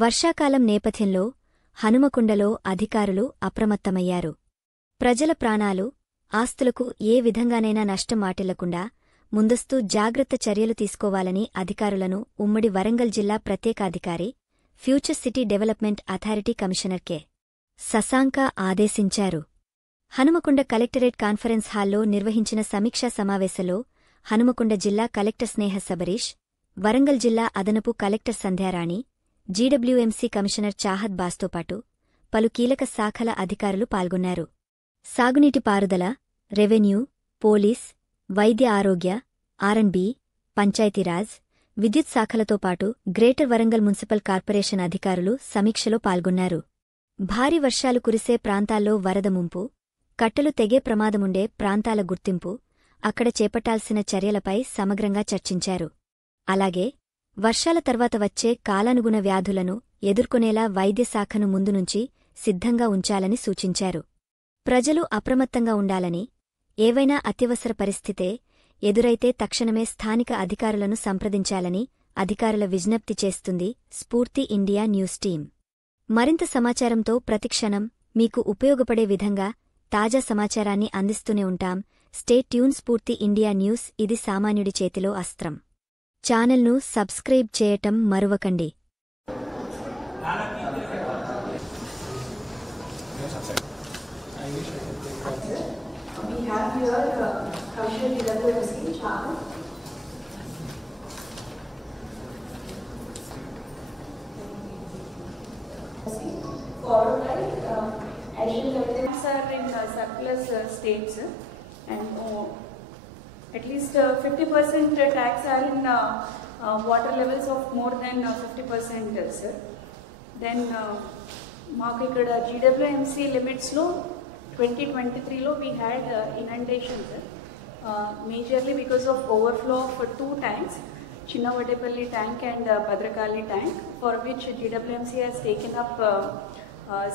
వర్షాకాలం నేపథ్యంలో హనుమకొండలో అధికారులు అప్రమత్తమయ్యారు. ప్రజల ప్రాణాలు, ఆస్తులకు ఏ విధంగానైనా నష్టం వాటిల్లకుండా ముందస్తు జాగ్రత్త చర్యలు తీసుకోవాలని అధికారులను ఉమ్మడి వరంగల్ జిల్లా ప్రత్యేకాధికారి, future city development authority commissioner K. Shashanka ఆదేశించారు. హనుమకొండ కలెక్టరేట్ కాన్ఫరెన్స్ హాల్లో నిర్వహించిన సమీక్షా సమావేశంలో హనుమకొండ జిల్లా కలెక్టర్ స్నేహ సబరీష్, వరంగల్ జిల్లా అదనపు collector Sandhyarani, GWMC commissioner Chahat బాస్తోపాటు పలు కీలక శాఖల అధికారులు పాల్గొన్నారు. సాగునీటి పారుదల, రెవెన్యూ, పోలీస్, వైద్య ఆరోగ్య, ఆర్&బి, పంచాయతీరాజ్, విద్యుత్ శాఖలతో పాటు గ్రేటర్ వరంగల్ మున్సిపల్ కార్పొరేషన్ అధికారులు సమీక్షలో పాల్గొన్నారు. భారీ వర్షాలు కురిసే ప్రాంతాల్లో వరద ముంపు, కట్టలు తెగే ప్రమాదముండే ప్రాంతాల గుర్తింపు, అక్కడ చేపట్టాల్సిన చర్యలపై సమగ్రంగా చర్చించారు. అలాగే వర్షాల తర్వాత వచ్చే కాలానుగుణ వ్యాధులను ఎదుర్కొనేలా వైద్య శాఖను ముందునుంచి సిద్ధంగా ఉంచాలని సూచించారు. ప్రజలు అప్రమత్తంగా ఉండాలని, ఏవైనా అత్యవసర పరిస్థితే ఎదురైతే తక్షణమే స్థానిక అధికారులను సంప్రదించాలని అధికారుల విజ్ఞప్తి చేస్తుంది స్ఫూర్తి ఇండియా న్యూస్ టీం. మరింత సమాచారంతో ప్రతిక్షణం మీకు ఉపయోగపడే విధంగా తాజా సమాచారాన్ని అందిస్తూనే ఉంటాం. Stay tune. స్ఫూర్తి ఇండియా న్యూస్, ఇది సామాన్యుడి చేతిలో అస్త్రం. ఛానల్ను సబ్స్క్రైబ్ చేయటం మరువకండి. We have here Commissioner DWMC Chahan. Followed by additional tax are in surplus states, and at least 50% tax are in water levels of more than 50%, sir. Then మాకు ఇక్కడ GWMC limits లో 2023 we had inundations, majorly because of overflow of 2 tanks, Chinna Vadepalli tank and Bhadrakali tank, for which GWMC has taken up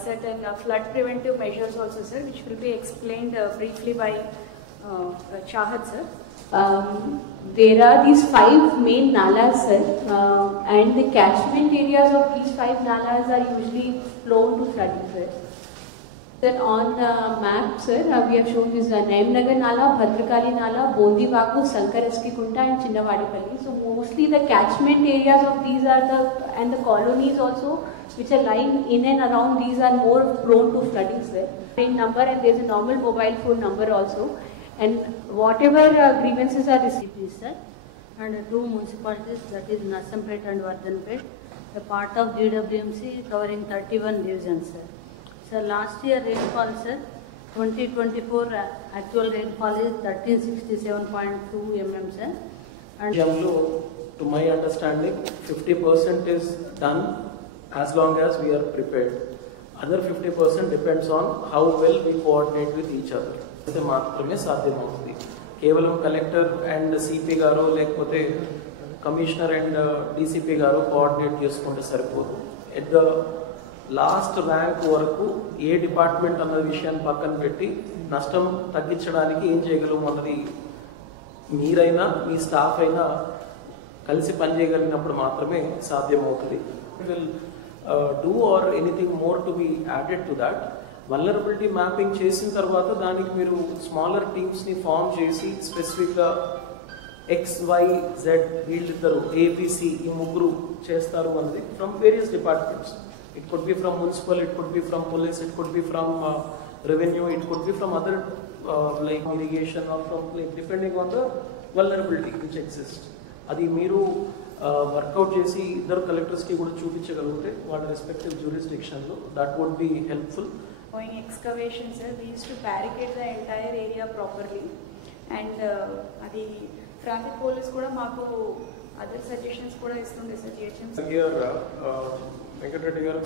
certain flood preventive measures also, sir, which will be explained briefly by Chahat, sir. There are these 5 main nalas, sir, and the catchment areas of these 5 nalas are usually prone to flooding, sir. Then on map, sir, we have shown this Naimnagar Nala, Bhadrakali Nala, Bondivaku, Sankaraski Kunta and Chinnavadipalli. So mostly the catchment areas of these are and the colonies also which are lying in and around these are more prone to flooding, sir. Train number, and there is a normal mobile phone number also. And whatever grievances are received, sir, and 2 municipalities, that is Narsempet and Vardhanpet, a part of GWMC covering 31 divisions, sir. So last year rainfall, sir, 2024 actual rainfall is 1367.2 mm, sir. And to my understanding, 50% is done as long as we are prepared. Other 50% depends on how well we coordinate with each other. అయితే మాత్రమే సాధ్యమవుతుంది. కేవలం collector and CP గారు లేకపోతే commissioner and DCP గారు coordinate చేసుకుంటే సరిపోదు. At the last rank వరకు ఏ డిపార్ట్మెంట్ అన్న విషయాన్ని పక్కన పెట్టి నష్టం తగ్గించడానికి ఏం చేయగలము అన్నది మీరైనా మీ స్టాఫ్ అయినా కలిసి పనిచేయగలిగినప్పుడు మాత్రమే సాధ్యమవుతుంది. Will do or anything more to be added to that. Vulnerability mapping చేసిన తర్వాత దానికి మీరు స్మాలర్ టీమ్స్ని ఫామ్ చేసి స్పెసిఫిక్గా XYZ వీళ్ళిద్దరు ఏపీసీ ఈ ముగ్గురు చేస్తారు అన్నది from various departments. It could be from municipal, it could be from police, it could be from revenue, it could be from other like irrigation or from depending on the vulnerability which exist. అది మీరు work out చేసి ఇద్దరు కలెక్టర్స్కి కూడా చూపించగలిగితే వాళ్ళ respective జ్యూరిస్డిక్షన్లో that would be helpful. Going excavation, sir, we used to barricade the entire area properly, and adi traffic police kuda maaku other suggestions kuda istunde, sir. Here Venkatreddy garu